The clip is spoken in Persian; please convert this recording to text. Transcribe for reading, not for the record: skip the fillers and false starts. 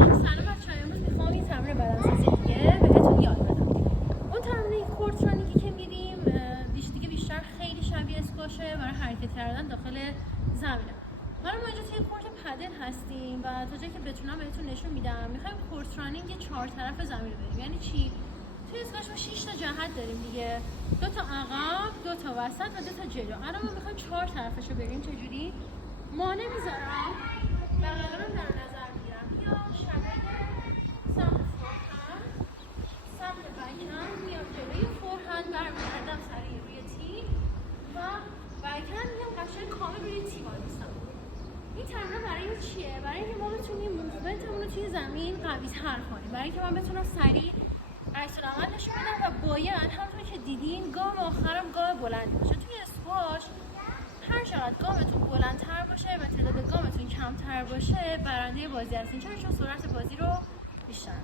سلام بچه‌ها، امروز میخوام این تمرین بدنسازی دیگه بهتون یاد بدم. اون تمرین کورت رانینگی که میریم دیگه بیشتر خیلی شبیه اسکواشه برای حرکت کردن داخل زمینه. حالا ما اینجا توی کورت پدل هستیم و تا جایی که بتونم بهتون نشون میدم. میخوایم کورت رانینگ 4 طرف زمین بریم. یعنی چی؟ توی اسکواش ما 6 تا جهت داریم دیگه. 2 تا عقب، 2 تا وسط و 2 تا جلو. الان ما میخوایم 4 طرفشو بریم. چجوری؟ مانع میذارم. بغلام در نظر میگیرم. یا شبیه سمت فورهند، سمت بک‌هند، میام جلوی فورهند برمیگردم سریع روی تی و بک‌هند میام قشنگ کامل روی تی وایسم. این تمرین برای چیه؟ برای اینکه ما بتونیم موومنتمون رو توی زمین قوی‌تر کنیم. برای اینکه من بتونم سریع عکس‌العمل نشون بدم و باید همونطور که دیدین گام آخرم گام بلندی باشه. توی اسکواش هر چقدر گامتون بلندتر باشه و تعداد گامتون کمتر باشه برنده بازی هستین، چون سرعت بازی رو بیشتر